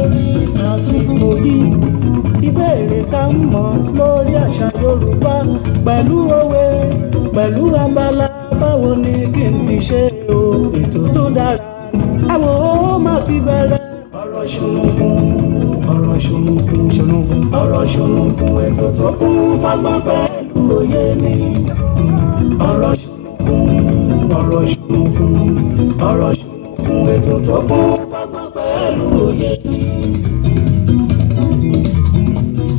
orí àsìkò yìí ìbéèrè tá ń mọ̀ lórí àṣà Yorùbá pẹ̀lú òwe pẹ̀lú abala báwo ni kí n ti ṣe o ètò tó dára àwọn ó má ti bẹ̀rẹ̀. ọ̀rọ̀ ṣùnùkùn ọ̀rọ̀ ṣùnùkùn ṣùnùkùn ọ̀rọ̀ ṣùnùkùn ètò tó kún fagbọ́n pẹ̀lú òye ni. ọ̀rọ̀ ṣùnùkùn ọ̀rọ̀ ṣùnùkùn ọ̀rọ̀ ṣùnùkùn ètò tó kún fagbọ́n pẹ̀lú òye ni.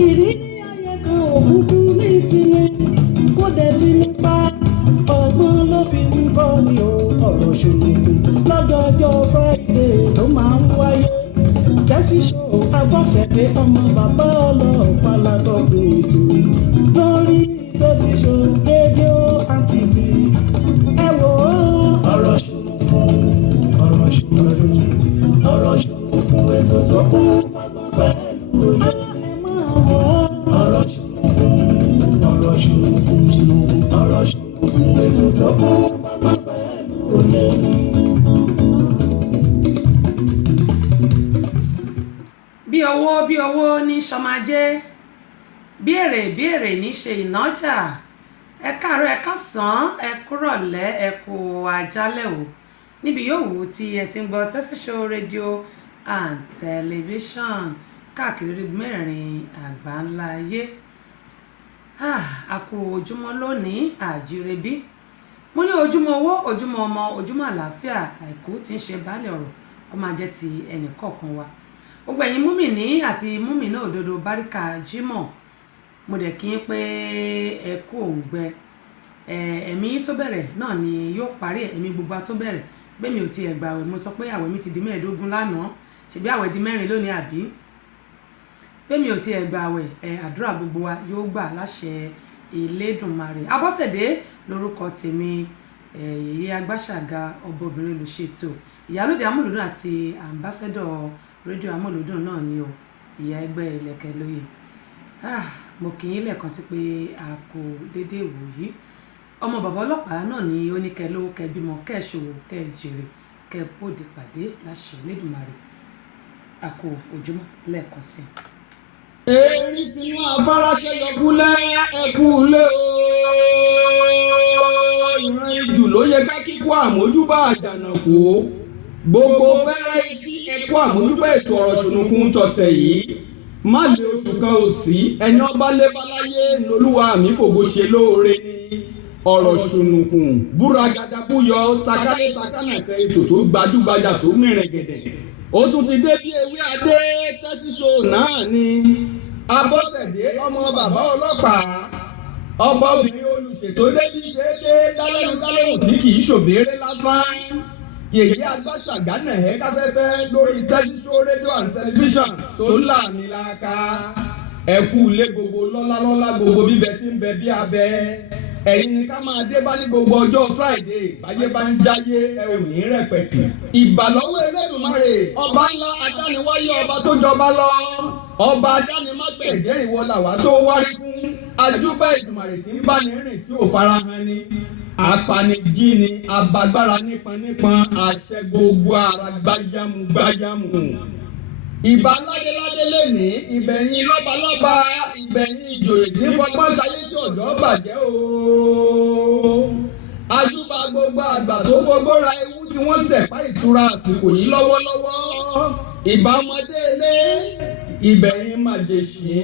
ìrírí ayé kan òkùnkùn ní tìǹbù kó dẹ̀ ti nípa ọgbọ́n ló fi ń kọ́ ni o. ọ̀rọ̀ ṣùnùkùn lọ́jọ́jọ́ Friday ló máa ń wáyé. Jẹ́sí ṣó Abọ́sẹ̀dé ọmọ bàbá ọlọ́pàá látọ̀kùn ètò lórí Jẹ́sí ṣó rédíò and TV. ẹ wò ó. ọ̀rọ̀ ṣùnùkùn ọ̀rọ̀ ṣùnùkùn ọ̀rọ̀ ṣùnùkùn ètò tó kún fagbọ́n pẹ̀lú òye. ẹ máa wò ó. ọ̀rọ̀ ṣùnùkùn ọ̀rọ̀ ṣùnùkùn ọ̀rọ̀ ṣùnùkùn ètò tó kún fagbọ́n pẹ̀lú òye. bí owó ní sọmajé bí èrè ní ṣe ìnájà. ẹ káàárọ̀ ẹ káàsán ẹ kúrọ̀lẹ́ ẹ kú àjálẹ́ o níbi yòówù tí ẹ ti ń gbọ́ Tẹ́sí Show rédíò and tẹlifíṣàn káàkiri orígun mẹ́rin àgbáńlá ayé. a kú ojúmọ́ lónìí àjírẹ́bí mo ní ojúmọ́ owó ojúmọ́ ọmọ ojúmọ́ àlàáfíà àìkú tí ń ṣe baálẹ̀ ọ̀rọ̀ kó máa jẹ́ ti ẹnì kọ̀ọ̀kan wa. gbogbo ẹ̀yin múmìnì àti múmìnà òdodo báríkà jímọ̀ mo dẹ̀ kí n pé ẹ kú òǹgbẹ ẹ̀mí tó bẹ̀rẹ̀ náà ni yóò parí ẹ̀mí gbogbo tó bẹ̀rẹ̀ bẹ́ẹ̀ mi ò tiẹ̀ gbà àwẹ̀ mo sọ pé àwẹ̀ mi ti di 15 lánàá ṣebí àwẹ̀ di 4 lónìí àbí bẹ́ẹ̀ mi ò tiẹ̀ gbà àwẹ̀ àdúrà gbogbo wa yóò gbà láṣẹ Elédùmarè. Abọ́sẹ̀dé lórúkọ tèmi yèyé agbáṣàga ọbọbìnrin olùṣètò ìyálóde amúlùdùn àti ambassador rédíò amúlùdùn náà ni o ìyá ẹgbẹ́ Ìlẹ̀kẹ̀ Lóyè. mo kì í lẹ́ẹ̀kan sí pé a kò déédéé wò yìí ọmọ bàbá ọlọ́pàá náà ni ó ní kẹ́ lówó kẹ́ bímọ kẹ́ ṣòwò kẹ́ jèrè kẹ́ bóde pàdé láṣẹ Elédùmarè. a kò ojúmọ́ lẹ́ẹ̀kan sí. èrí tinú afárásẹ́ yọkúlẹ̀ ẹkú lé o ìran ijù ló yẹ ká kíkó àmójúbà àjànàkú gbogbo fẹ́rẹ́ etí ẹkú àmójúbà ètò ọ̀rọ̀ ṣùnùkùn tọ̀tẹ̀ yìí má lè oṣù kan ò sí ẹni ọba lébáláyé lolúwa mi fògo ṣe lóore ní ọ̀rọ̀ ṣùnùkùn búra gàdàbúyọ takálé takánàtẹ ètò tó gbajúgbajà tó mìíràn gẹ̀dẹ̀ ó tún ti dé bí ewé adé Tẹ́sí Show náà ni Abọ́sẹ̀dé ọmọ bàbá ọlọ́pàá ọba obìnrin olùṣètò débi ṣe é dé dálẹ́nu tí kì í ṣòbéèrè lásán yèyé agbáṣàgá nẹ̀ẹ́ káfẹ́fẹ́ lórí Tẹ́sí Show rédíò and tẹlifíṣàn tó láàmì láàká ẹkú ilé gbogbo lọ́lá gbogbo bíbẹ tí ń bẹ bí abẹ ẹ̀yin ni ká máa dé bá ní gbogbo ọjọ́ Friday báyé bá ń jáyé ẹ ò ní rẹpẹtì. ìbàlọ́wọ́ Elédùmarè ọba ńlá adániwáyé ọba tó jọba lọ ọba adánimágbẹ̀jẹ́ ìwọ làwa tó wárí fún ajúbà Èdùmàrè tí ń bá ní rìn tí ò farahàn ni apanijí ni abagbára nípọn àṣẹ gbogbo ara gbáyàmù ìbà ládéládé lẹ́ni ìbẹ̀yìn lọ́balọ́ba ìbẹ̀yìn ìjòyè tí ń fọgbọ́n ṣayé tí ọ̀dọ́ bàjẹ́ o. ajúbà gbogbo àgbà tó fọgbọ́n ra ewu tí wọ́n tẹ̀pá ìtura àsìkò yìí lọ́wọ́lọ́wọ́ ìbà ọmọdé ilé ìbẹ̀yìn màjèṣí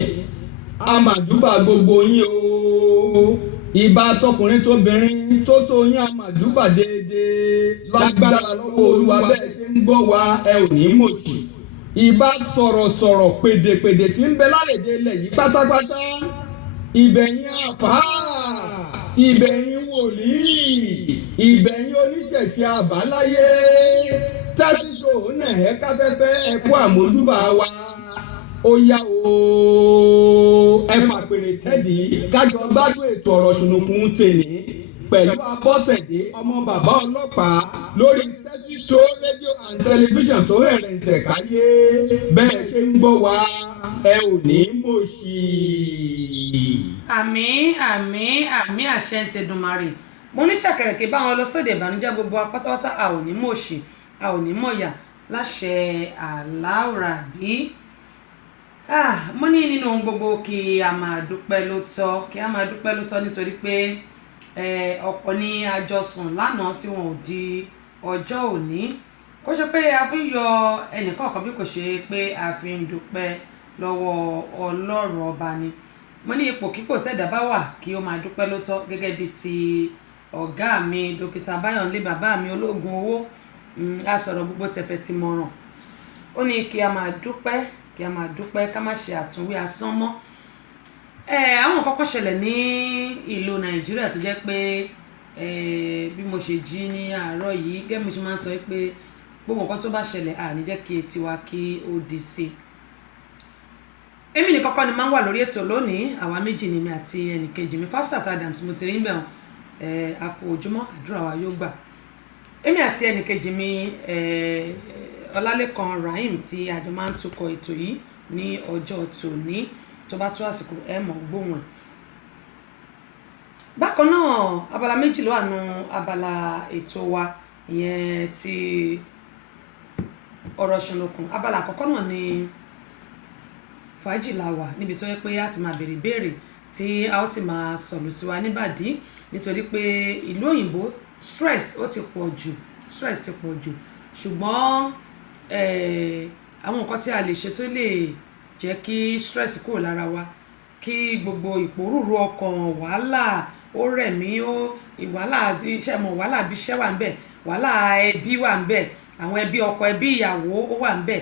àmàjúbà gbogbo yín o. ìbà tọkùnrin tóbìnrin tó tó yín àmàjúbà déédéé lágbára lọ́wọ́ Olúwa bẹ́ẹ̀ ṣe ń gbọ́ wa ẹ ò ní mòṣì. ìbá sọ̀rọ̀sọ̀rọ̀ pèdèpèdè tí ń bẹ lálẹ́dẹ̀ ilẹ̀ yìí pátápátá ìbẹ̀yìn àfáà ìbẹ̀yìn wòlíì ìbẹ̀yìn oníṣẹ̀ṣe àbáláyé Tẹ́sí Show nẹ̀ẹ́ káfẹ́fẹ́ ẹ̀kú àmójúbà wa ó yá o ẹ fàpèrè tẹ́dí kájọ gbádùn ètò ọ̀rọ̀ ṣùnùkùn tèmi pẹ̀lú Abọ́sẹ̀dé ọmọ bàbá ọlọ́pàá lórí Tẹ́sí Show rédíò and tẹlifíṣàn tó rẹ̀ ń tẹ̀káyé bẹ́ẹ̀ ṣe ń gbọ́ wa ẹ ò ní mòṣì. àmín àṣẹ ń tẹdùmarè mo ní ṣàkẹrẹkẹ báwọn lọ sóde ìbànújẹ́ gbogbo apátápátá a ò ní mòṣì a ò ní mọ̀yà láṣẹ Àláùrábí. Mo ní nínú ohun gbogbo kí a máa dúpẹ́ ló tọ́ nítorí pé ọ̀pọ̀ ní àjọsùn lánàá tí wọn ò di ọjọ́ òní. Kò ṣe pé a fi ń yọ ẹnìkọ̀ọ̀kan bí kò ṣe pé a fi ń dúpẹ́ lọ́wọ́ Ọlọ́run ọba ni. Mo ní ipòkípò tẹ́dá bá wà kí ó máa dúpẹ́ ló tọ́, gẹ́gẹ́ bí ti ọ̀gá mi dókítà Báyọ̀nlé bàbá mi ológun owó. A sọ̀rọ̀ gbogbo tẹ̀fẹ̀ tí mo ràn. Ó ní kí a máa dúpẹ́ ká má ṣe àtúnwí asán mọ́. Àwọn nǹkan kan ṣẹlẹ̀ ní ìlú Nàìjíríà tó jẹ́ pé bí mo ṣe jí ní àárọ̀ yìí, gẹ́gẹ́ bí mo ṣe máa ń sọ pé gbogbo nǹkan tó bá ṣẹlẹ̀ àní jẹ́ kí etí wa kí ó di sí. Èmi nìkan kọ́ ni máa ń wà lórí ètò lónìí, àwa méjì ni mi àti ẹnìkejì mi, Fasat Adams mo ti rí bẹ́ẹ̀ hàn. A kú ojúmọ́, àdúrà wa yóò gbà. Èmi àti ẹnìkejì mi Ọlálékan Rahim tí a jọ máa ń tukọ̀ ètò yìí ní ọjọ́ tòní, tó bá tó àsìkò ẹ mọ̀ gbóhùn ẹ̀. Bákan náà abala méjì ló wà nínú abala ètò wa, ìyẹn ti ọ̀rọ̀ ṣùnùkùn. Abala àkọ́kọ́ náà ni fàájì la wà, níbi tó yẹ pé a ti máa béèrè béèrè tí a ó sì máa sọ̀rọ̀ sí wa níbàdí, nítorí pé ìlú òyìnbó stress ti pọ̀ jù, ṣùgbọ́n àwọn nǹkan tí a lè ṣe tó lè jẹ́ kí stress kúrò lára wa, kí gbogbo ìpòrúurú ọkàn, wàhálà ó rẹ̀ mí, wàhálà iṣẹ́ mọ̀, wàhálà bí iṣẹ́ wà ń bẹ̀, wàhálà ẹbí wà ń bẹ̀, àwọn ẹbí ọkọ ẹbí ìyàwó ó wà ń bẹ̀,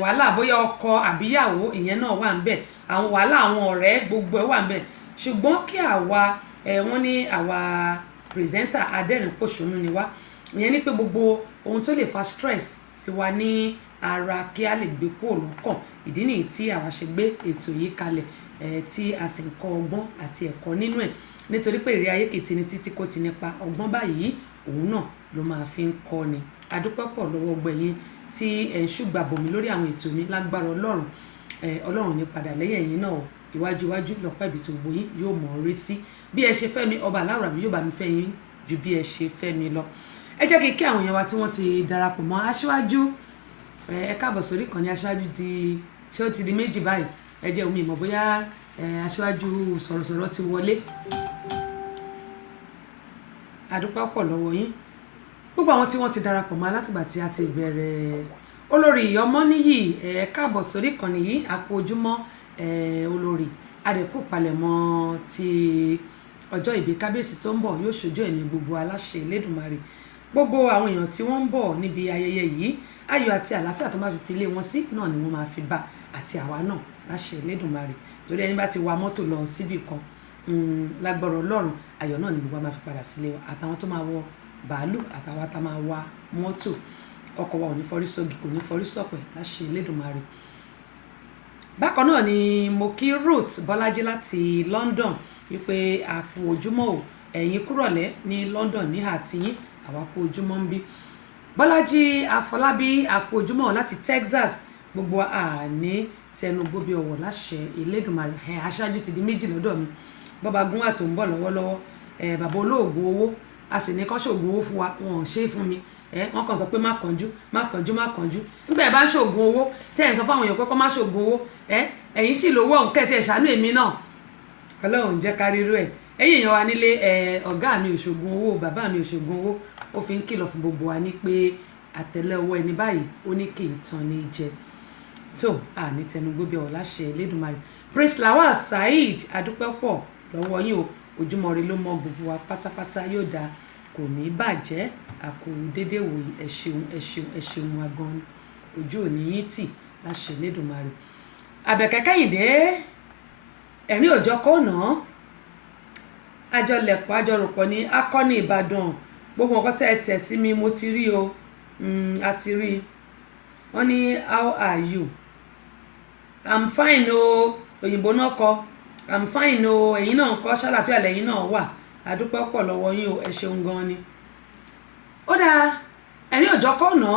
wàhálà bóyá ọkọ àbíyàwó ìyẹn náà wà ń bẹ̀, àwọn wàhálà àwọn ọ̀rẹ́ gbogbo ẹ̀ wà ń bẹ̀. Ṣùgbọ́n kí àwa wọ́n ní àwa pírẹsẹ́ńtà adẹ́rìn-pòṣónú ni wá, ìyẹn ní pé gbogbo ohun tó lè fa stress sí wa ní ara kí a lè gbé kúrò lọ́kàn. Ìdí nìyí tí àwa ṣe gbé ètò yìí kalẹ̀, tí a sì ń kọ́ ọgbọ́n àti ẹ̀kọ́ nínú ẹ̀, nítorí pé ìrẹ́ ayé kìí ní títí kó ti nípa ọgbọ́n báyìí òun náà ló máa fi ń kọ́ ni. Adúpẹ́ pọ̀ lọ́wọ́ gbẹ̀yìn tí ẹ̀ ń ṣùgbà bòmí lórí àwọn ètò mi, lágbára Ọlọ́run ní padà lẹ́yìn ẹ̀yin náà, iwájú lọ́pọ̀ ibi tí gbogbo yín yóò mọ̀ rí sí. Bí ẹ ṣe fẹ́ mi, ọba Àláùrábí yóò bá mi fẹ́ yín ju bí ẹ ṣe fẹ́ mi lọ. Ẹ jẹ́ kí àwọn èèyàn wa tí wọ́n ti darapọ̀ mọ́ Aṣíwájú, ẹ káàbọ̀ sórí ìkànnì Aṣíwájú ṣé ó ti di méjì báyìí? Ẹ jẹ́ omi ìmọ̀ bóyá Aṣíwájú sọ̀rọ̀sọ̀rọ̀ ti wọlé. Adúpẹ́ pọ̀ lọ́wọ́ yín gbogbo àwọn tí wọ́n ti darapọ̀ mọ́ látìgbà tí a ti bẹ̀rẹ̀. Olórí Ọmọ́níyì, ẹ káàbọ̀ sórí ìkànnì yìí, a kú ojúmọ́ olórí. Adẹ̀kú palẹ̀mọ́ ti ọjọ́ ìbí kábíyèsí tó ń bọ̀, yóò ṣojú ẹ̀mí gbogbo aláṣẹ Elédùmarè. Gbogbo àwọn èèyàn tí wọ́n ń bọ̀ níbi ayẹyẹ yìí, ayọ̀ àti àlàáfíà tó máa fi lé wọn sí náà ni wọ́n máa fi bá, àti àwa náà láṣẹ Elédùmarè. Torí ẹni bá ti wa mọ́tò lọ síbì kan, lágbára Ọlọ́run ayọ̀ náà ni gbogbo wa máa fi padà sílé wa, àtàwọn tó máa wọ bàálù àtàwọn tá máa wa mọ́tò. Ọkọ̀ wa ò ní forí sọ́gi, kò ní forí sọ̀pẹ̀ láṣẹ Elédùmarè. Bákan náà ni mo kí Ruth Bọ́lájí láti London wípé a kú ojúmọ́ o, ẹ̀yin kúrọ̀lẹ́ ní London ní àtìyín, àwa kú ojúmọ́ ń bí. Bọ́lájí Afọlábí a kú ojúmọ́ láti Texas, gbogbo àní tẹnugbó bí ọwọ́ láṣẹ Elédùmarè. Aṣáájú ti di méjì lọ́dọ̀ mi, bọ́ba gún àtò ń bọ̀ lọ́wọ́lọ́wọ́, bàbá olóògùn owó, a sì ní kán ṣògùn owó fún wa, wọn ò ṣe é fún mi. Wọ́n kàn sọ pé má kánjú nígbà ẹ bá ń ṣògùn owó tẹ́ ẹ̀ ń sọ fáwọn èèyàn pé kọ́ má ṣògùn owó, ẹ̀yin sì lówó ọ̀hún kẹ́tì ẹ̀ ṣàánú èmi náà. Ọlọ́run jẹ́ ká rírú ẹ̀. Ẹ̀yin èèyàn wa nílé, ọ̀gá mi ò ṣògùn owó, bàbá mi ò ṣògùn owó, ó fi ń kìlọ̀ fún gbogbo wa ní pé àtẹ́lẹwọ́ ẹni báyìí ó ní kì í tán ní jẹ. tó àní tẹnugbó bí ọ̀la ṣe Elédùmarè. Prince Lawal Saheed adúpẹ́ pọ̀ lọ́wọ́ yín o, ojúmọ́ ire ló mọ gbogbo wa pátápátá, yóò dáa, kò ní bàjẹ́, àkó déédéé wòye, ẹ ṣeun wa gan ni, ojú òní yín tì láṣẹ Elédùmarè. Àbẹ̀kẹ́ Kẹ́hìndé ẹ̀rín òjọ́ kọ́ ọ̀nà àjọlẹ̀pọ̀ àjọròpọ̀ ní akọni Ìbàdàn, gbogbo nǹkan tẹ́ ẹ tẹ̀ sí mi mo ti rí o, a ti rí i. Wọ́n ní how are you? I'm fine o, òyìnbó náà kọ I'm fine o, ẹ̀yin náà ń kọ́ ṣàlàfíà lẹ́yìn náà wà, àdúpẹ́ pọ̀ lọ́wọ́ yín o, ẹ ṣeun gan ni. Ó dáa, ẹ̀rín òjọ́ kọ́ ọ̀nà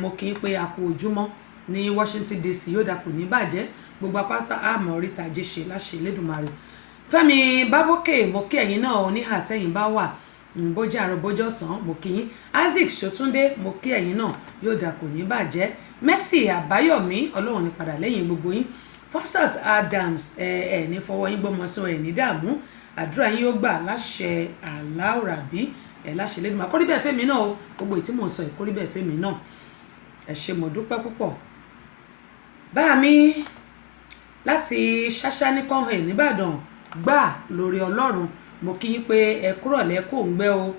mo kì í pe àpò ojúmọ́ ní Washington DC, yóò dà kò ní bàjẹ́, gbogbo apáta àmọ́ oríta ajé ṣe láṣẹ Elédùmarè. Fẹ́mi Bábókè mo kí ẹ̀yin náà oníhà tẹ́yìn bá wà, bójú àárọ̀ bójú ọ̀sán mo kí yín. Isaac Sotunde mo kí ẹ̀yin náà, yóò dà kò ní bàjẹ́. Mercy Àbáyọ̀mí, ọlọ́run ní padà lẹ́yìn gbogbo yín. Faustus Adams, ní fọwọ́ yín gbọ́mọ sọ ní dààmú, àdúrà yín yóò gbà láṣẹ aláwòrábí láṣẹ lẹ́dùnmá. Kórí bẹ́ẹ̀ fẹ́mi náà o, gbogbo èyí tí mò ń sọ ìkórí bẹ́ẹ̀ fẹ́mi náà. Ẹ ṣé mo dúpẹ́ púpọ̀. Bá mi láti ṣáṣá ní kọ́hìn nìbàdàn gbà lórí ọlọ́run, mo kí yín pé ẹ kúrọ̀lẹ́ kò ń gbẹ́ o.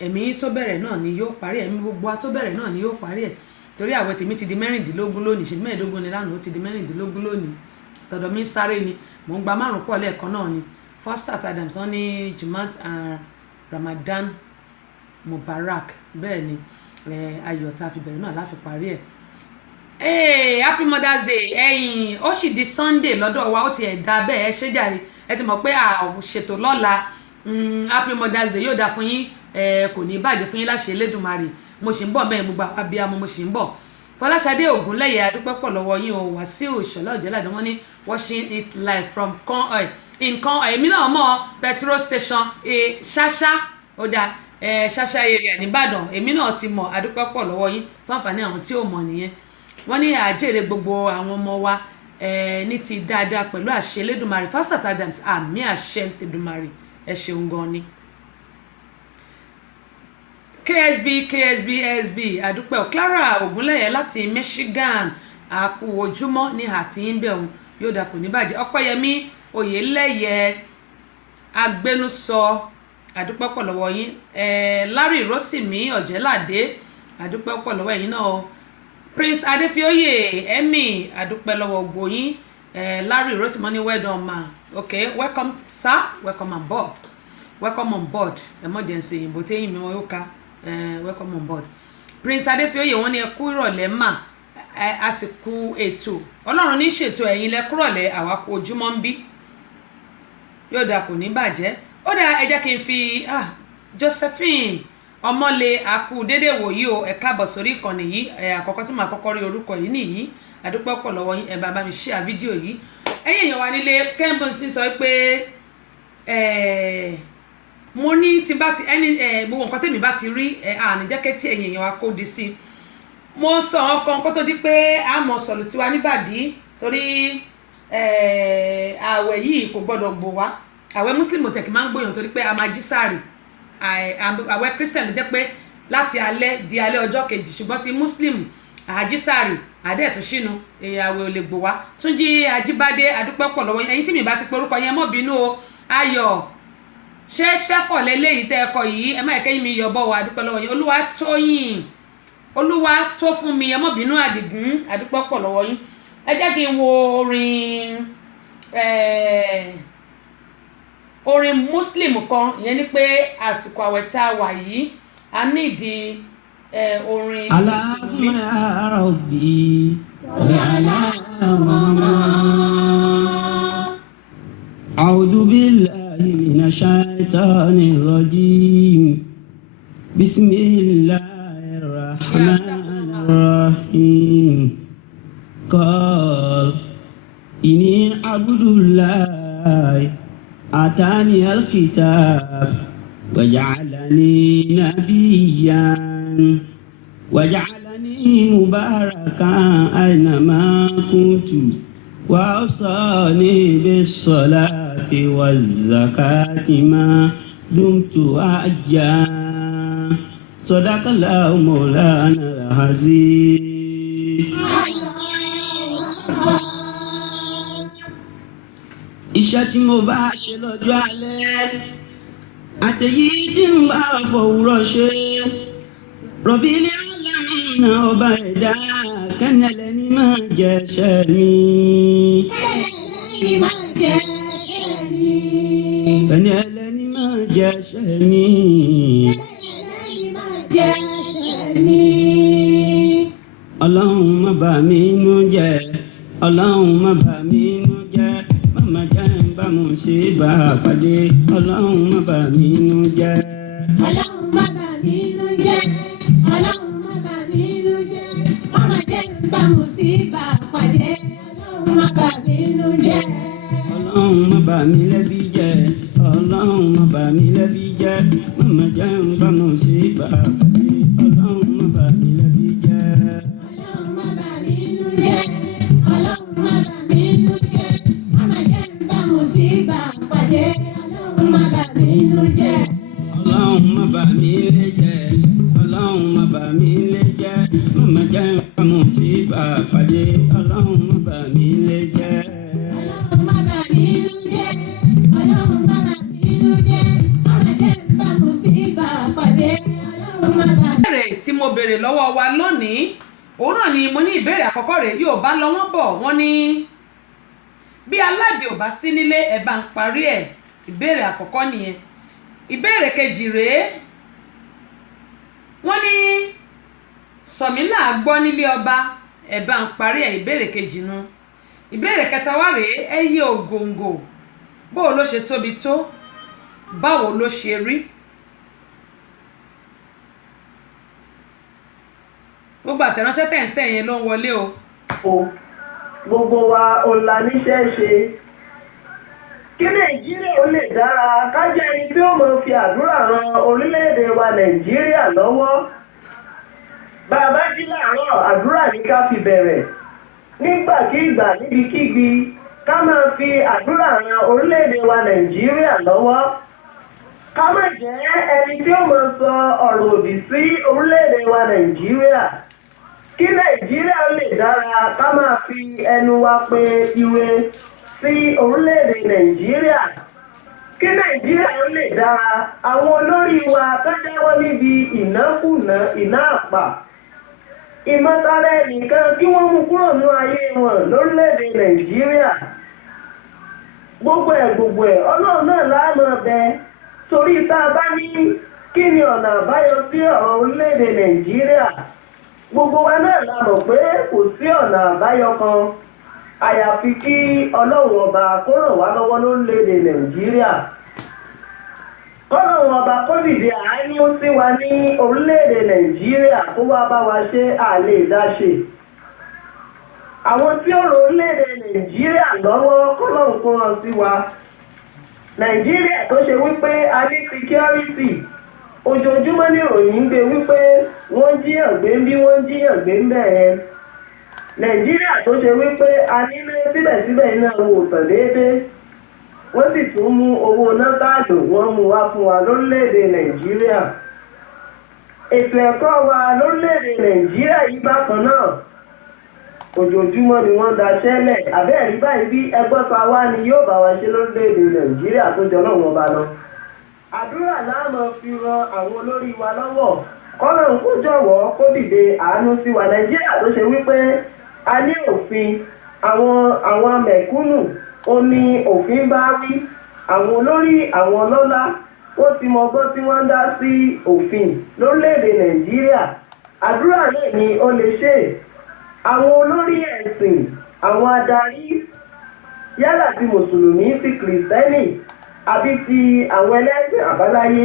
Ẹ̀mí tó bẹ̀rẹ̀ náà ni yóò parí, ẹ̀mí gbogbo tó bẹ̀rẹ̀ náà ni yóò parí ẹ̀. Torí àwẹ̀ tèmi ti di 16 lónìí, ṣe 15 ni lánàá, ó ti di 16 lónìí. Tọ̀dọ̀ mi sáré ni, mò ń gba 5 pọ̀ lẹ́ẹ̀kan náà ni. Faustus Adams wọ́n ní Jumat Ramadan Mubarak, bẹ́ẹ̀ ni ayọ̀ tá a fi bẹ̀rẹ̀ náà láfi parí ẹ̀. Happy Mother's Day. Ó sì di Sunday lọ́dọ̀ wa, ó ti ẹ̀ dá bẹ́ẹ̀ ẹ ṣé jàre. Ẹ ti mọ̀ pé ṣètò lọ́la. Happy Mother's Day yóò dá fún yín, kò ní bàjẹ́ fún yín láṣẹ Elédùmarè. Mo sì ń bọ̀ bẹ́ẹ̀ gbogbo àwọn abiyamọ mo sì ń bọ̀. Fọláṣadé Ògúnlẹ̀yẹ adúpẹ́ pọ̀ lọ́wọ́ yín o. Wàsíù Ìṣọ̀lá Ọ̀jẹ́ládé wọ́n ní watching it live from nǹkan èmi náà mọ̀ petrol station ṣáṣá ó dá ṣáṣá area nìbàdàn, èmi náà ti mọ̀ adúpẹ́ pọ̀ lọ́wọ́ yín fún àǹfààní àwọn tí ò mọ̀ nìyẹn. Wọ́n ní àjèrè gbogbo àwọn ọmọ wa ní ti dáadáa pẹ̀lú àṣẹ Elédùmarè. Faustus Adams àmì àṣẹ Elédùmarè, ẹ ṣeun gan ni. KSB àdúpẹ́. Clara Ògúnlẹ̀yẹ láti Michigan, àkú ojúmọ́ ní àti ń bẹ̀ òun, yóò dà kò ní bàjẹ́. Ọpẹ́yẹmí Oyèlẹ́yẹ agbẹnusọ, àdúpẹ́ pọ̀ lọ́wọ́ yín. Larry Rotimi Ọ̀jẹ́ládé, àdúpẹ́ pọ̀ lọ́wọ́ yín náà o. Prince Adéfioyè Emmy, àdúpẹ́ lọ́wọ́ gbogbo yín. Larry Rotimi ní well done ma. Okay, welcome sir, welcome on board. Welcome on board. Emergency ìbò téyìn mi wọn yóò ká. Welcome on board. Prince Adéfioyè wọ́n ní ẹ kú ìrọ̀lẹ́ mà, àsìkò ètò Ọlọ́run ní ṣètò ẹ̀yin lẹ kúrọ̀lẹ́ àwa kú ojúmọ́ ń bí, yóò dà kò ní bàjẹ́. Ó dà ẹ jẹ́ kí n fi Josephine Ọmọlé àkú dédé wòyí o, ẹ káàbọ̀ sórí ìkànnì yìí. Àkọ́kọ́ tí màá kọ́kọ́ rí orúkọ yìí nìyí, àdúpẹ́ pọ̀ lọ́wọ́ yín. Ẹ bá mi share fídíò yìí. Ẹ̀yin èèyàn wa nílé Kẹ́ńbọ̀n sì sọ pé mo ní tí bá ti gbogbo nǹkan tèmi bá ti rí àníjẹ́kẹ́ tí ẹ̀yin èèyàn wa kó di sí. Mo sọ ọkàn kó tó di pé a mọ̀ sọ̀lù tiwa níbàdí torí ààwẹ̀ yìí kò gbọ́dọ̀ gbò wá. Ààwẹ̀ Muslim tẹ̀kì máa ń gbòyàn torí pé a máa jí sààrì. Ààwẹ̀ Christian ló jẹ́ pé láti alẹ́ di alẹ́ ọjọ́ kejì, ṣùgbọ́n ti Muslim àjísààrì àdẹ́ẹ̀tún sínú ààwẹ̀ ò lè gbò wá. Túnjí Ajíbádé àdúpẹ́ pọ̀ lọ́wọ́ ẹ̀yin tí mi bá ti porúkọ yẹn mọ́ bínú o. Ayọ̀ ṣé ṣẹ́fọ̀ lélẹ́yìí tẹ́ ẹ kọ yìí, ẹ má ẹ̀kẹ́yìn mi yọ̀bọ̀ wá, àdúpẹ́ lọ́wọ́ yín. Olúwatóyìn Olúwa tó fún mi, ẹ má bínú Àdìgún, àdúpẹ́ pọ̀ lọ́wọ́ yín. Ẹ jẹ́ kí n wo orin Muslim kan, ìyẹn ni pé àsìkò àwẹ̀ tá a wà yìí a nídìí orin Mùsùlùmí. A'udhu billahi minash shaitanir rajim. Bismillahir rahmanir rahim. Qal inni abdullahi atani al-kitab waj'alani nabiyyan waj'alani mubarakan aynama kuntu wa awsani bis-salati waz-zakati ma dumtu hayya. Sadaqallahu mawlana al-azim. Iṣẹ́ tí mo bá ṣe lọ́jọ́ alẹ́ àtẹ̀yí tí ń bá fòwúrọ̀ ṣe, Rabbil alamin ọba ẹ̀dá kẹ́nẹ̀lẹ́ ní máa jẹ́ṣẹ́ mi. Kẹ́nẹ̀lẹ́ ní máa jẹ́ṣẹ́ mi. Ọlọ́run má bà mí nú jẹ́, Ọlọ́run má bà mí nú jẹ́, má jẹ́ ń bá mo ṣe bá a pàdé. Ọlọ́run má bà mí nú jẹ́. Ọlọ́run má bà mí nú jẹ́, Ọlọ́run má bà mí nú jẹ́, má jẹ́ ń bá mo ṣe bá a pàdé. Ọlọ́run má bà mí nú jẹ́. Ọlọ́run má bà mí lẹ́bi jẹ́, Ọlọ́run má bà mí lẹ́bi jẹ́. pàdé ọlọ́run má bà mí lẹ́bi jẹ́. Ọlọ́run má bà mí nínú jẹ́. Ọlọ́run má bà mí nínú jẹ́. Má má jẹ́ ń bá mùsíbà pàdé. Ọlọ́run má bà mí nínú jẹ́. ọlọ́run má bà mí lé jẹ́. ọlọ́run má bà mí lé jẹ́. má má jẹ́ ń bá mùsíbà pàdé ọlọ́run má bà mí lé jẹ́. Ọlọ́run má bà mí nínú jẹ́. Ọlọ́run má bà mí nínú jẹ́. Má má jẹ́ ń bá mùsíbà pàdé. Ọlọ́run má bà mí. ìbéèrè tí mo béèrè lọ́wọ́ wa lónìí òun náà ni mo ní ìbéèrè àkọ́kọ́ rẹ̀ yóò bá lọ wọ́n bọ̀ wọ́n ní bí aládé ò bá sí nílé ẹ̀ bá ń parí ẹ̀ ìbéèrè àkọ́kọ́ nìyẹn. ìbéèrè kejì rèé wọ́n ní sọ̀mílà gbọ́ nílé ọba ẹ̀ bá ń parí ẹ̀ ìbéèrè kejì nu. ìbéèrè kẹta wá rèé ẹyẹ ògòǹgò báwo ló ṣe tóbi tó báwo ló ṣe rí. gbogbo àtẹ̀ránṣẹ́ tẹ̀ǹtẹ̀ yẹn ló ń wọlé o. gbogbo wa òun la níṣẹ́ ṣe kí nàìjíríà ó lè dára ká jẹ́ ẹni tí ó máa fi àdúrà ran orílẹ̀-èdè wa nàìjíríà lọ́wọ́. bàbá jí láàárọ̀ àdúrà ní ká fi bẹ̀rẹ̀ nígbàkigbà níbikíbi ká máa fi àdúrà ran orílẹ̀-èdè wa nàìjíríà lọ́wọ́. ká má jẹ́ ẹni tí ó máa sọ ọ̀rọ̀ òdì sí orílẹ̀-èdè wa nàìjíríà. kí nàìjíríà lè dára ká máa fi ẹnu wa pe ire sí orílẹ̀-èdè nàìjíríà. kí nàìjíríà lè dára àwọn olórí wa ká jáwọ́ níbi ìnákùná ìná àpà ìmọ̀tara ẹnìkan kí wọ́n mú kúrò ní ayé wọn lórílẹ̀-èdè nàìjíríà. gbogbo ẹ̀ ọlọ́run náà láàmú ọbẹ̀ torí tá a bá ní kí ni ọ̀nà àbáyọ sí ọ̀rọ̀ orílẹ̀-èdè nàìjíríà gbogbo wa náà la mọ̀ pé kò sí ọ̀nà àbáyọ kan àyàfi kí ọlọ́run ọba kó ràn wá lọ́wọ́ lórílẹ̀-èdè nàìjíríà. kọ́lọ́run ọba kó dìde àánú sí wa ní orílẹ̀-èdè nàìjíríà kó wá bá wa ṣe àlè dáṣe. àwọn tí ó ràn orílẹ̀-èdè nàìjíríà lọ́wọ́ kọ́lọ́run kó ràn sí wa. nàìjíríà tó ṣe wípé a ní security ojoojúmọ́ ní ìròyìn ń gbé wípé wọ́n jíyàn gbé ń bí wọ́n jíyàn gbé ń bẹ̀ yẹn. nàìjíríà tó ṣe wípé a nílé síbẹ̀síbẹ̀ iná wò tàn déédéé wọ́n sì tún mú owó náírà wọ́n mú wá fún wa lórílẹ̀‐èdè nàìjíríà. ètò ẹ̀kọ́ wa lórílẹ̀‐èdè nàìjíríà yìí bákan náà ojoojúmọ́ ni wọ́n daṣẹ́ lẹ̀ àbẹ́ẹ̀rí báyìí bí ẹgbọ́ta wa ni yóò bá wa ṣe lórílẹ̀‐èdè nàìjíríà tó jọ náà wọ́n bá lọ. àdúrà láàmú fi ran àwọn olórí wa lọ́wọ́ kọ́lọ́run kó jọ̀wọ́ kó dìde àánú sí wa. nàìjíríà tó ṣe wípé a ní òfin àwọn mẹ̀kúnnù ó ní òfin bá wí àwọn olórí àwọn ọlọ́lá wọ́n ti mọ ọgbọ́n tí wọ́n ń dá sí òfin lórílẹ̀‐èdè nàìjíríà. àdúrà náà ni ó lè ṣe àwọn olórí ẹ̀sìn àwọn adarí yálà ti mùsùlùmí ti kìrìsìtẹ́nì àbí ti àwọn ẹlẹ́sìn àbáláyé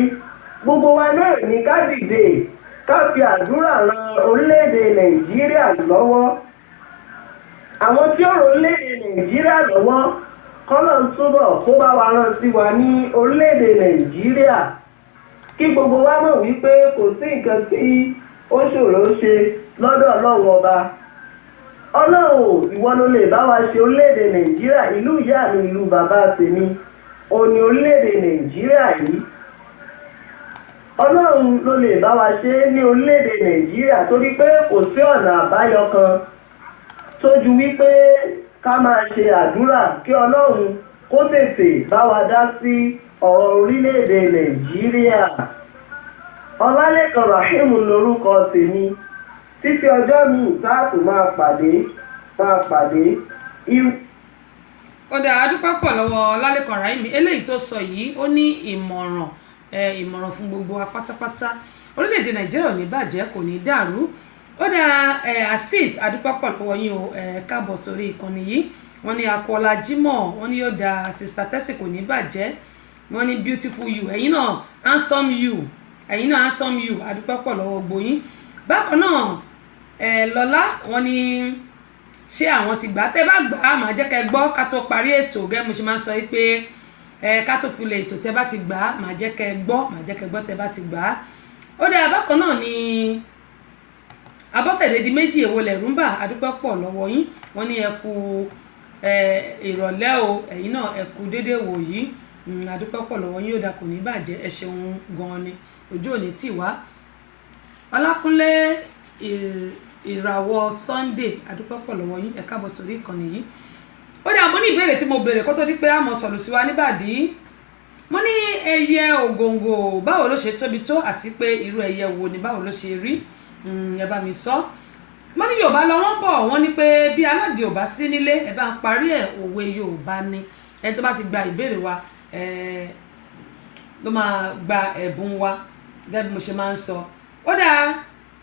gbogbo wa náà ní ká dìde ká fi àdúrà ran orílẹ̀-èdè nàìjíríà lọ́wọ́. àwọn tí ó ràn orílẹ̀-èdè nàìjíríà lọ́wọ́ kọ́nà ń túbọ̀ kó bá wa rán sí wa ní orílẹ̀-èdè nàìjíríà kí gbogbo wa mọ̀ wípé kò sí nǹkan tí ó ṣòro ṣe lọ́dọ̀ ọlọ́run ọba. ọlọ́run ìwọ ló lè bá wa ṣe orílẹ̀-èdè nàìjíríà ìlú ìyá mi ìlú bàbá tèmi òní orílẹ̀-èdè nàìjíríà yìí. ọlọ́run ló lè bá wa ṣe ní orílẹ̀-èdè nàìjíríà torí pé kò sí ọ̀nà àbáyọ kan tó ju wípé ká máa ṣe àdúrà kí ọlọ́run kó tètè bá wa dá sí ọ̀rọ̀ orílẹ̀-èdè nàìjíríà. ọlálẹ́kan rahim lorúkọ tèmi títí ọjọ́ míì táàtù máa pàdé. ó dáa adúpẹ́ pọ̀ lọ́wọ́ ọlálẹ́kan rahim eléyìí tó sọ yìí ó ní ìmọ̀ràn fún gbogbo wa pátápátá orílẹ̀-èdè nàìjíríà ò ní bàjẹ́ kò ní dàrú. ó dáa Azeez adúpẹ́ pọ̀ lọ́wọ́ yín o káàbọ̀ sórí ìkànnì yìí wọ́n ní akọ́lá Jimoh wọ́n ní yóò dáa Sister Tessy kò ní bàjẹ́ wọ́n ní beautiful you ẹ̀yin náà handsome you adúpẹ́ pọ̀ lọ́wọ́ gbòyìn. bákan náà lọ́lá wọ́n ní ṣé àwọn ti gbà tẹ́ bá gbà á máa jẹ́ kẹ́ gbọ́ ká tó parí ètò gẹ́gẹ́ mo ṣe máa ń sọ yìí pé ká tó filẹ̀ ètò tẹ́ bá ti gbà á máa jẹ́ kẹ́ gbọ́ tẹ́ bá ti gbà á. ó dé abákan náà ni Abọ́sẹ̀dé di méjì èwo lẹ̀rú ń bà adúpẹ́ pọ̀ lọ́wọ́ yín wọ́n ní ẹ kú ìrọ̀lẹ́ o ẹ̀yin náà ẹ kú déédéé wò yìí adúpẹ́ pọ̀ lọ́wọ́ yín ó dà kò ní bàjẹ́ ẹ ṣeun gan-an ni ojú òní tì wá. Ọlákúnlé ìràwọ̀ Sunday adúpẹ́ pọ̀ lọ́wọ́ yín ẹ káàbọ̀ sórí ìkànnì yìí. ó dà mo ní ìbéèrè tí mo béèrè kó tó di pé àmọ́ sọ̀rọ̀ sí wa níbàdí mo ní ẹyẹ ògòǹgò báwo ló ṣe tóbi tó àti pé irú ẹyẹ wo ni báwo ló ṣe rí ẹ bá mi sọ. mo ní Yorùbá lọ wọ́n bọ̀ wọ́n ní pé bí aládìí ò bá sí nílé ẹ bá ń parí ẹ̀ òwe Yorùbá ni ẹni tó bá ti gba ìbéèrè wa ló máa gba ẹ̀bùn wa gẹ́gẹ́ bí mo ṣe máa ń sọ. ó dáa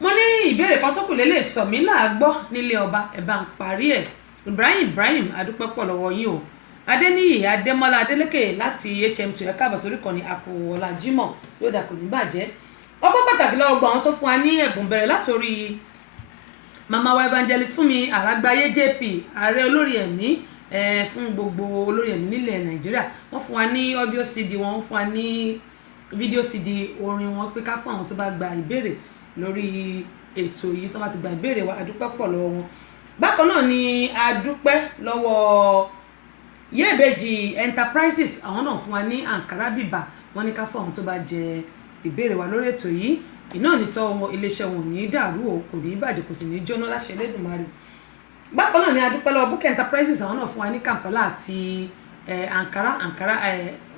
mo ní ìbéèrè kan tó kù lélẹ̀ sọ mí láàgbọ́ nílé ọba ẹ bá ń parí ẹ̀. Ibrahim adúpẹ́ pọ̀ lọ́wọ́ yín o. Adéníyì Adémọ́lá Adélékè láti HM2 ẹ káàbọ̀ sórí ìkànnì àkòwọlá Jímọ̀ yóò dà kò ní bàjẹ́. ọpẹ́ pàtàkì lọ́wọ́ gbọ́ àwọn tó fún wa ní ẹ̀bùn bẹ̀rẹ̀ látòrí mama wa evangelist Fúnmi Àràgbáyé JP ààrẹ olórí ẹ̀mí fún gbogbo olórí ẹ̀mí nílẹ̀ Nàìjíríà wọ́n fún wa ní audio CD wọ́n fún wa ní video CD orin wọn pé ká fún àwọn tó bá gba ìbéèrè lórí ètò yìí tó bá ti gba ìbéèrè wa adúpẹ́ pọ̀ lọ́wọ́ wọn. bákan náà ni adúpẹ́ lọ́wọ́ Yèbèjì Enterprises àwọn náà fún wa ní Ankara bíbà wọ́n ní ká fún àwọn tó bá jẹ ìbéèrè wa lórí ètò yìí iná nítọ́ wọn iléeṣẹ́ wọn ò ní dàrú o kò ní bàjẹ́ kò sì ní jóná láṣẹ Elédùmarè. bákan náà ni adúpẹ́ lọ́wọ́ Book Enterprises àwọn náà fún wa ní Kampala àti Ankara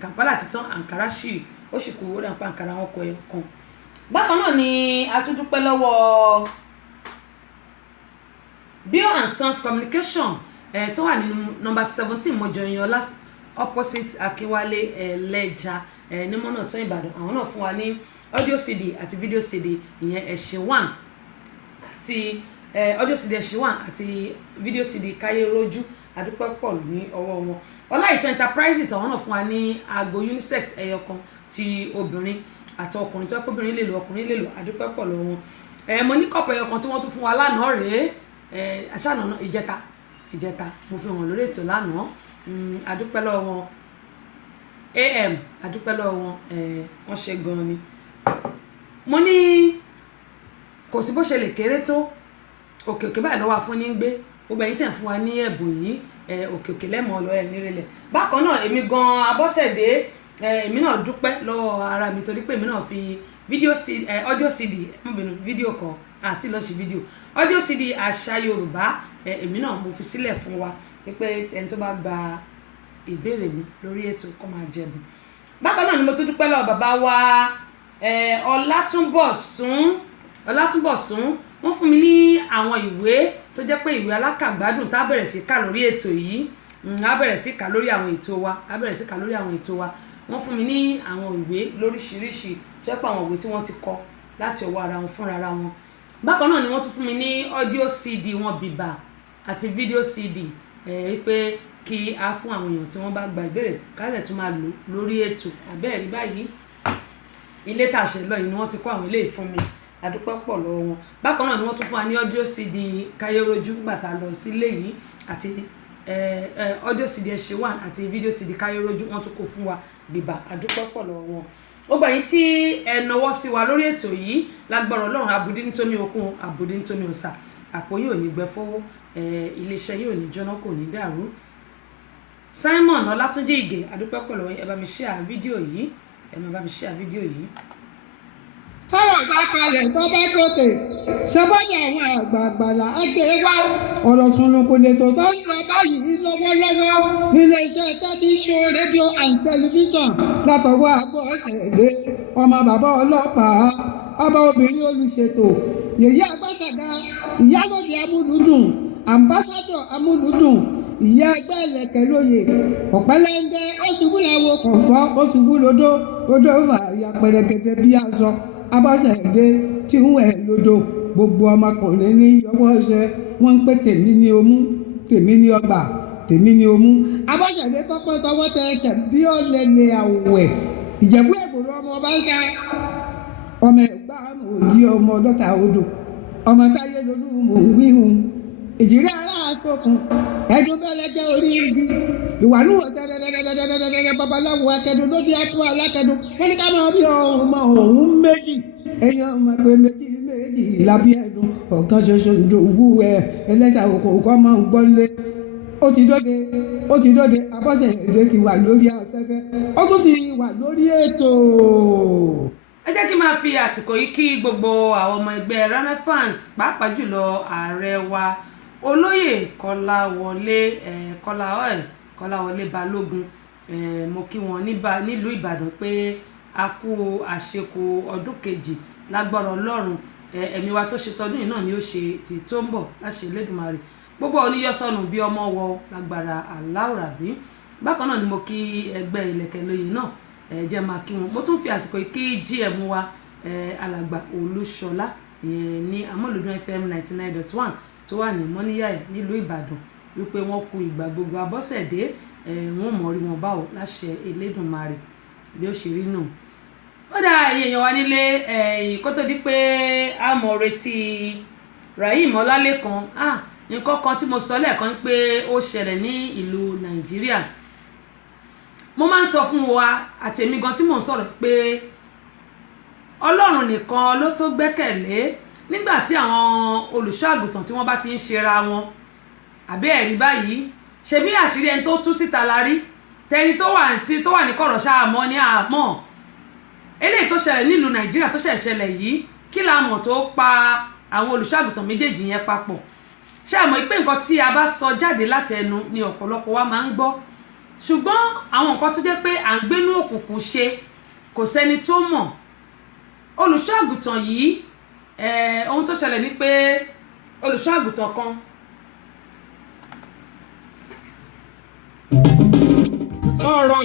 Kampala àti tán Ankara ṣì ó sì kú ó dà pa Ankara wọn kọ ẹ kan. bákan náà ni atúndúpẹ́ lọ́wọ́ Bio and Sons Communication tó wà nínú nọ́mbà 17 Mojoyinlọ́lá opposite Akínwálé Ẹlẹ́ja ní mọ́nà tó Ìbàdàn àwọn náà fún wa ní audio CD àti video CD ìyẹn ẹ̀ṣin 1 àti audio CD ẹ̀ṣin 1 àti video CD káyé rójú adúpẹ́ pọ̀ ní ọwọ́ wọn. Ọláìtàn Enterprises àwọn náà fún wa ní aago unisex ẹyọkan ti obìnrin àti ọkùnrin tó ọkùnrin lè lò ọkùnrin lè lò adúpẹ́ pọ̀ lọ́wọ́ wọn. mo ní kọ́pọ̀ ẹyọkan tí wọ́n tún fún wa lánàá rèé aṣáàna ìjẹta mo fi hàn lórí ètò lánàá adúpẹ́ lọ́wọ́ wọn am adúpẹ́ lọ́wọ́ wọn wọ́n ṣe gan-an ni. mo ní kò sí bó ṣe lè kéré tó òkè òkè báyìí lọ́wọ́ afúnni ń gbé gbogbo ẹ̀yin tí ń fún wa ní ẹ̀bùn yìí òkè òkè lẹ́mọ̀ ọ̀lọ́ ẹ̀ nírẹ̀lẹ̀. bákan náà èmi gan-an Abọ́sẹ̀dé èmi náà dúpẹ́ lọ́wọ́ ara mi torí pé èmi náà fi audio CD fídíò kan àti lọ́ọ̀ṣì fídíò audio CD àṣà Yorùbá èmi náà mo fi sílẹ̀ fún wa pé ẹni tó bá gba ìbéèrè mi lórí ètò kó máa jẹ̀bù. bákan náà ni mo tún dúpẹ́ lọ́wọ́ bàbá wa Ọlátúnbọ̀sún wọ́n fún mi ní àwọn ìwé tó jẹ́ pé ìwé alákàgbádùn tá a bẹ̀rẹ̀ sí kà lórí ètò yìí a bẹ̀rẹ̀ sí kà lórí àwọn ètò wa wọ́n fún mi ní àwọn ìwé lóríṣiríṣi tó jẹ́ pé àwọn ìwé tí wọ́n ti kọ láti ọwọ́ ara wọn fúnra ara wọn. bákan náà ni wọ́n tún fún mi ní audio CD wọn bìbà àti video CD pé kí a fún àwọn èèyàn tí wọ́n bá gba ìbéèrè kálẹ̀ tún máa lò lórí ètò àbẹ́ẹ̀rí báyìí ilé tàṣẹ lọ yìí ni wọ́n ti kó àwọn eléyìí fún mi adúpẹ́ pọ̀ lọ́wọ́ wọn. bákan náà ni wọ́n tún fún wa ní audio CD káyérójú gbàtà lọ sílé yìí àti audio CD ẹ̀ṣẹ̀ 1 àti video CD káyérójú wọ́n tún kó fún wa bìbà adúpẹ́ pọ̀ lọ́wọ́ wọn. ó gbà yín tí ẹ nawọ́ sí wa lórí ètò yìí lágbára Ọlọ́run àbùdí nítorí okun àbùdí nítorí ọ̀sà àpò yóò ní gbẹ fọwọ́ iléeṣẹ́ yóò ní jóná kò ní dàrú. Simon Ọlátúnjí Ìgè adúpẹ́ pọ̀ lọ́wọ́ ẹ bá mi share fídíò yìí tọ́rọ̀ bá kalẹ̀ tó bá gòkè ṣẹ́bọ́dọ̀ àwọn àgbààgbà là á gbé wá ọ̀rọ̀ sunukun lètò tó ń lọ báyìí lọ́wọ́lọ́wọ́ nílé iṣẹ́ Tẹ́tí Show rédíò and tẹlifíṣàn látọwọ́ Abọ́sẹ̀dé ọmọ bàbá ọlọ́pàá ọba obìnrin olùṣètò yèyé Agbáṣàga ìyálòdì amúlùdùn ambassadọ̀ amúlùdùn ìyá ẹgbẹ́ ẹlẹ́kẹ̀ lóye ọ̀pẹ́lẹ́ńgẹ́ oṣùbùlàwọ̀ kọ̀ǹfọ́ oṣùbùlódó odò fàáyà pẹ̀rẹ̀gẹ̀dẹ̀ bí aṣọ Abọ́sẹ̀dé tí ń wẹ̀ lódò gbogbo ọmọkùnrin ní yọwọ́ ṣe wọ́n ń pè tèmi ní omú tèmi ní ọgbà tèmi ní omú. Abọ́sẹ̀dé tọ́pẹ́ tọwọ́ tẹ ẹsẹ̀ bí ó lẹ́lẹ̀ àwẹ̀ Ìjẹ̀bú Èkòrò ọmọ ọba ń ta ọmọ ẹ̀gbá òdì ọmọ ọdọ́ta odò ọmọ táyé lolú mò ń wíhun ìjìrí aláàsókun ẹdun bẹ́lẹ̀ jẹ́ orí igi ìwàlúwọ̀ tẹ́lẹ̀lẹ́lẹ́lẹ́lẹ́lẹ́ babaláwo akẹ́dùn ló di afọ alákẹ́dùn wọ́n ní ká máa bí ọmọ òun méjì ẹ̀yin ọmọ pé méjì lábí ẹ̀dùn ọ̀kan ṣoṣo ìdòwú ẹlẹ́sà òkòkò máa ń gbọ́nlé ó ti dóde Abọ́sẹ̀ èdè ti wà lórí afẹ́fẹ́ ó tún ti wà lórí ètò. ẹ jẹ́ kí n máa fi àsìkò yìí kí gbogbo àwọn ọmọ ẹgbẹ́ Renaissance pàápàá jùlọ ààrẹ wa olóyè Kọ́láwọlé Balógun mo kí wọn nílùú Ìbàdàn pé a kú àṣekù ọdún kejì lágbára Ọlọ́run ẹ̀mí wa tó ṣe tọdún yìí náà ni ó ṣe ti tó ń bọ̀ láṣẹ Elédùmarè gbogbo oníyọ́sọ̀nù bí ọmọ wọ lágbára Aláwùrábí. Bákan náà ni mo kí ẹgbẹ́ Ìlẹ̀kẹ̀ Lóyè náà jẹ́ máa kí wọn. Mo tún fi àsìkò kí GM wa alàgbà Olúṣọlá ní Amọ́lùdún FM 99.1 tó wà ní Mọ́níyà nílùú Ìbàdàn wípé wọ́n kú ìgbà gbogbo Abọ́sẹ̀dé wọ́n mọ̀ rí wọn báwo láṣẹ Elédùmarè bí ó ṣe rí nù. Ó dá èèyàn wa nílé kó tó di pé a mọ̀ retí Rahim Ọlálékan nǹkan kan tí mo sọ lẹ́ẹ̀kan pé ó ṣẹlẹ̀ ní ìlú Nàìjíríà. Mo máa ń sọ fún wa àti èmi gan tí mò ń sọ̀rọ̀ pé Ọlọ́run nìkan ló tó gbẹ́kẹ̀lé nígbà tí àwọn olùṣọ́ àgùntàn tí wọ́n bá ti ń ṣera wọn àbí ẹ̀rí báyìí ṣe bí àṣírí ẹni tó tú síta la rí tẹni tó wà ní kọ̀rọ̀ ṣáàmọ́ ní àmọ́ eléyìí tó ṣẹlẹ̀ nílùú Nàìjíríà tó ṣẹlẹ̀ yìí kí la mọ̀ tó pa àwọn olùṣọ́ àgùntàn méjèèjì yẹn papọ̀. Ṣé àmọ́ pé nǹkan tí a bá sọ jáde láti ẹnu ni ọ̀pọ̀lọpọ̀ wa máa ń gbọ́ ṣùgbọ́n àwọn nǹkan tó jẹ́ pé à ń gbénú òkùnkùn ṣe kò sẹ́ni tó mọ̀. Olùṣọ́ àgùntàn yìí ohun tó ṣẹlẹ̀ ni pé olùṣọ́ àgùntàn kan ọ̀rọ̀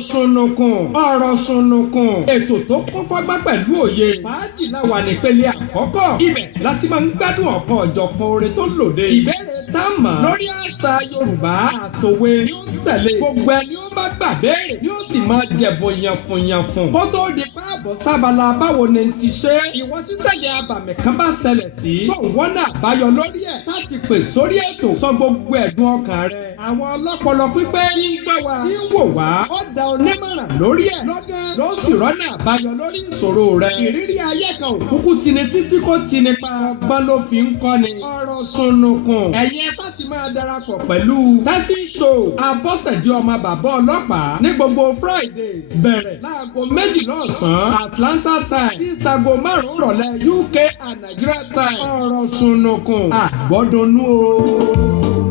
ṣùnùkùn ètò tó kún fọ́gbá pẹ̀lú òye fàájì láwà nípele àkọ́kọ́ ibẹ̀ láti máa ń gbádùn ọ̀kan ọ̀jọ̀kan orin tó lòde ìbéèrè tá a mọ̀ lórí àṣà Yorùbá àtòwe ni ó tẹ̀lé gbogbo ẹni ó bá gbà béèrè ni ó sì máa jẹ̀bùn yànfùnyànfùn kó tó di páàbọ̀ sábàlá báwo ni ti ṣe ìwọ tí sẹ́yìn abàmì kan bá ṣẹlẹ̀ sí tó wọ́n náà báyọ̀ lórí ẹ̀ láti pè sórí ètò sọ gbogbo ẹ̀dùn ọkàn rẹ̀ àwọn ọlọ́pọlọ pípé tí ń gbọ́ wa tí ń wò wá ó da onímọ̀ràn lórí ẹ̀ lọ́gán ló sì rọ́nà àbáyọ lórí ìṣòro rẹ̀. ìrírí ayé kan ò kúkú tini títí kò tini pa ọgbọ́n ló fi ń kọ́ni. ọ̀rọ̀ ṣùnùkùn ẹ̀yin ẹ sáà ti máa darapọ̀ pẹ̀lú tẹ́sí show Abọ́sẹ̀dé ọmọ bàbá ọlọ́pàá ní gbogbo Friday bẹ̀rẹ̀ láago 12 ọ̀sán Atlanta time tí sago 5 rọ̀lẹ́ UK and Nigeria time. ọ̀rọ̀ ṣùnùkùn àgbọ́dọ̀nú o.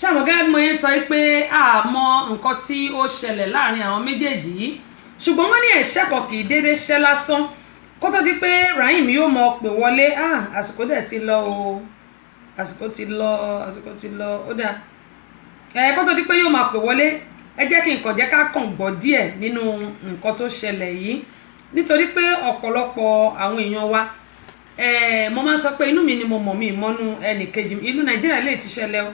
ṣàmọ̀gá mo yẹn sọ pé àmọ́ nǹkan tí ó ṣẹlẹ̀ láàrin àwọn méjèèjì yìí ṣùgbọ́n wọ́n ní ẹ̀ṣẹ́ kan kì í déédé ṣẹ́ lásán kó tó di pé Rahim yóò mọ pè wọlé àsìkò dẹ̀ ti lọ o àsìkò ti lọ ó dà kó tó di pé yóò máa pè wọlé ẹ jẹ́ kí nǹkan jẹ́ ká kàn gbọ́ díẹ̀ nínú nǹkan tó ṣẹlẹ̀ yìí nítorí pé ọ̀pọ̀lọpọ̀ àwọn èèyàn wa mo máa ń sọ pé inú mi ni mo mọ̀ mí ìmọ̀nú ẹnì kejì ìlú Nàìjíríà lè ti ṣẹlẹ̀ o.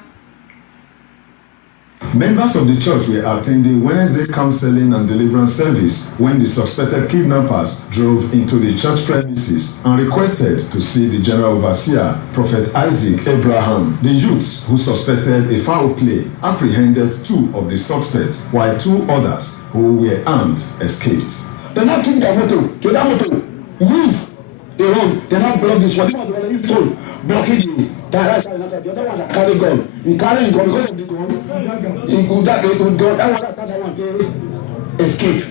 Members of the church were attending Wednesday counseling and deliverance service when the suspected kidnappers drove into the church premises and requested to see the general overseer, Prophet Isaac Abraham. The youths who suspected a foul play apprehended 2 of the suspects, while 2 others who were armed escaped. They now took their motor, move. They run, they now block this one. This one is told, blocking the right side. The other one that carry gun. He carrying gun because of the gun. He could that gun. That one that one they escape.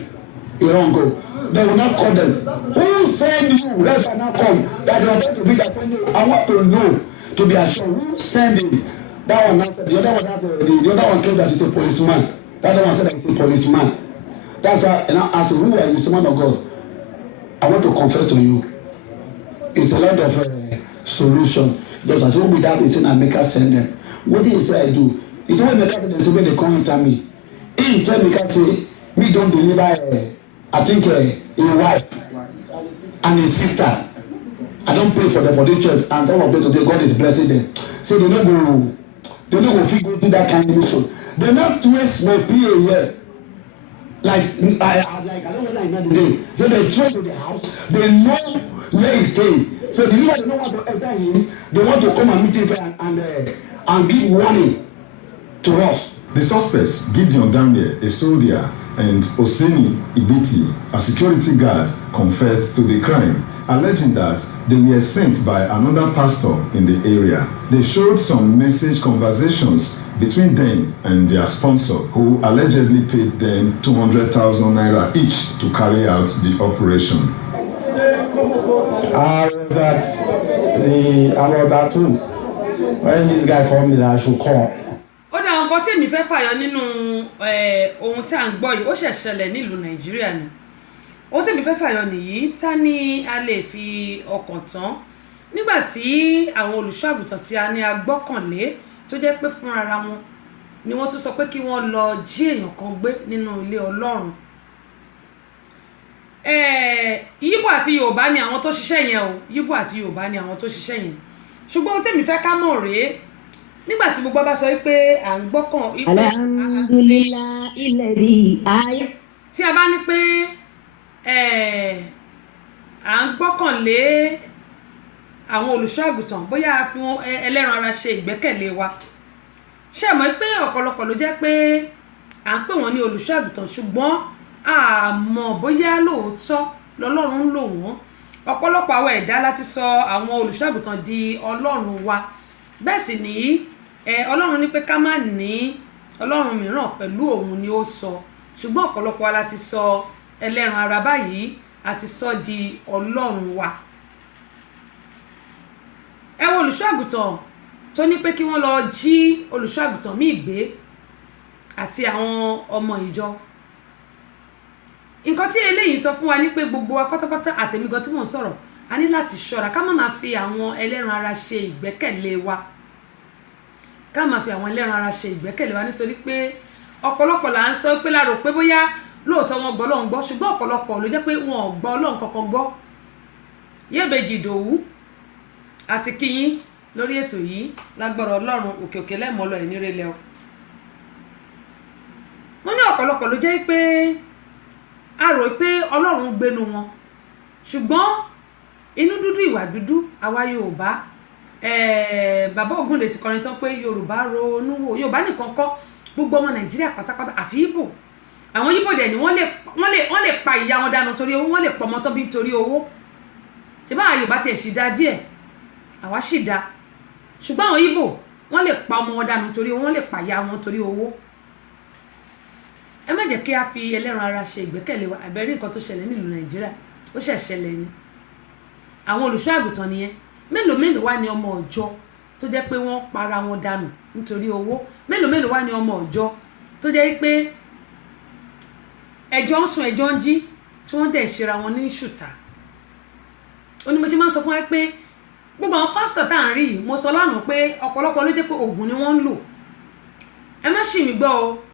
He run go. They will not call them. Who send you? Let us now come. That you are going to be that send you. I want to know, to be assured. Who send him? That one now said. The other one that the other one told that he's a policeman. That other one said that he's a policeman. That's why. And I asked, who are you, son of God? I want to confess to you. It's a lot of solution. Just as well without it, I make us send them. What did he say I do? He said, when they say, when they come into me, he tell me, say, me don't deliver, I think, a wife and his sister. I don't pray for them for the church, and all of them today, God is blessing them. So they don't go figure do that kind of mission. They not waste my PA here. Like I don't know like that today. So they trace to the house, they know where he's staying. So the people don't want to enter him, they want to come and meet him and give warning to us. The suspects, Gideon Daniel, a soldier, and Oseni Ibiti, a security guard, confessed to the crime, alleging that they were sent by another pastor in the area. They showed some message conversations between them and their sponsor, who allegedly paid them 200,000 naira each to carry out the operation. I was at home when this guy called me that I should call. Ó dá nǹkan tí èmi fẹ́ fàyọ nínú ohun tí à ń gbọ́ yìí ó ṣẹ̀ ṣẹlẹ̀ nílùú Nàìjíríà ni. Ohun tí èmi fẹ́ fàyọ nìyí ta ni a lè fi ọkàn tán nígbà tí àwọn olùṣọ́àgùtàn tí a ní agbọ́kànlé tó jẹ́ pé fúnra wọn ni wọ́n tún sọ pé kí wọ́n lọ jí èèyàn kan gbé nínú ilé Ọlọ́run. Yíbò àti Yorùbá ni àwọn tó ṣiṣẹ́ yẹn o, Yíbò àti Yorùbá ni àwọn tó ṣiṣẹ́ yẹn. Ṣùgbọ́n ohun tí èmi fẹ́ ká mọ̀ rèé nígbà tí gbogbo bá sọ pé à ń gbọ́kàn alhamdulillah ilẹ̀rí ayé. tí a bá ní pé à ń gbọ́kànlé àwọn olùṣọ́àgùtàn bóyá a fi ẹlẹ́ran ara ṣe ìgbẹ́kẹ̀lé wa ṣé mọ̀ pé ọ̀pọ̀lọpọ̀ ló jẹ́ pé à ń pè wọ́n ní olùṣọ́àgùtàn ṣùgbọ́n a mọ̀ bóyá lóòótọ́ lọ́lọ́run ń lò wọ́n. Ọ̀pọ̀lọpọ̀ àwọn ẹ̀dá láti sọ àwọn olùṣọ́àgùtàn di ọlọ́run wa bẹ́ẹ̀ sì ni Ọlọ́run ní pé ká má ní ọlọ́run mìíràn pẹ̀lú òun ni ó sọ ṣùgbọ́n ọ̀pọ̀lọpọ̀ wa láti sọ ẹlẹ́ran ara báyìí àti sọ di ọlọ́run wa. Ẹ wo olùṣọ́àgùtàn tó ní pé kí wọ́n lọ jí olùṣọ́àgùtàn míì gbé àti àwọn ọmọ ìjọ. Nǹkan tí eléyìí sọ fún wa ní pé gbogbo wa pátápátá àtèmi gan tí mò ń sọ̀rọ̀ a ní láti ṣọ́ra ká má máa fi àwọn ẹlẹ́ran ara ṣe ìgbẹ́kẹ̀lé wa ká máa fi àwọn ẹlẹ́ran ara ṣe ìgbẹ́kẹ̀lé wa nítorí pé ọ̀pọ̀lọpọ̀ là ń sọ pé láàrò pé bóyá lóòótọ́ wọn gbọ́ Ọlọ́run gbọ́ ṣùgbọ́n ọ̀pọ̀lọpọ̀ ló jẹ́ pé wọn ò gbọ́ Ọlọ́run kankan gbọ́. Yẹ́bẹ̀jì Ìdòwú àti kíyín lórí ètò yìí lágbára Ọlọ́run òkè òkè lẹ́mọ̀ọ́lọ́ ẹ̀ nírẹ̀lẹ̀ o. wọ́n ní ọ̀pọ̀lọpọ̀ ló jẹ́ pé a rò pé Ọlọ́run gbénu wọn ṣùgbọ́n inú dúdú ìwà dúdú àwa Yorùbá bàbá Ògúndé ti kọrin tán pé Yorùbá ronú wò Yorùbá nìkan kọ́ gbogbo ọmọ Nàìjíríà pátápátá àti Ìgbò àwọn Ìgbò dẹ̀ ni wọ́n lè pa ìyá wọn dànù torí owó wọ́n lè pọ̀ ọmọ tán bí torí owó ṣe bá Yorùbá tiẹ̀ sì dá díẹ̀ àwa sì dá ṣùgbọ́n àwọn Ìgbò wọ́n lè pa ọmọ wọn dànù torí owó wọ́n lè pa ìyá wọn torí owó. Ẹ má jẹ́ kí a fi ẹlẹ́ran ara ṣe ìgbẹ́kẹ̀lé wa àbẹ̀rí nǹkan tó ṣẹlẹ̀ nílùú Nàìjíríà ó ṣẹ̀ ṣẹlẹ̀ ni àwọn olùṣọ́àgùtàn nìyẹn mélòó wá ní ọmọ ọ̀jọ́ tó jẹ́ pé wọ́n para wọn dànù nítorí owó mélòó wá ní ọmọ ọ̀jọ́ tó jẹ́ pé ẹjọ́ ń sùn ẹjọ́ ń jí tí wọ́n dẹ̀ ṣera wọn ní ṣùtà. Ó ní mo ṣe máa ń sọ fún ẹ pé gbogbo àwọn pásítọ̀ tá à ń rí yìí mo sọ lánàá pé ọ̀pọ̀lọpọ̀ ló jẹ́ pé oògùn ni wọ́n ń lò ẹ má ṣì mí gbọ́ o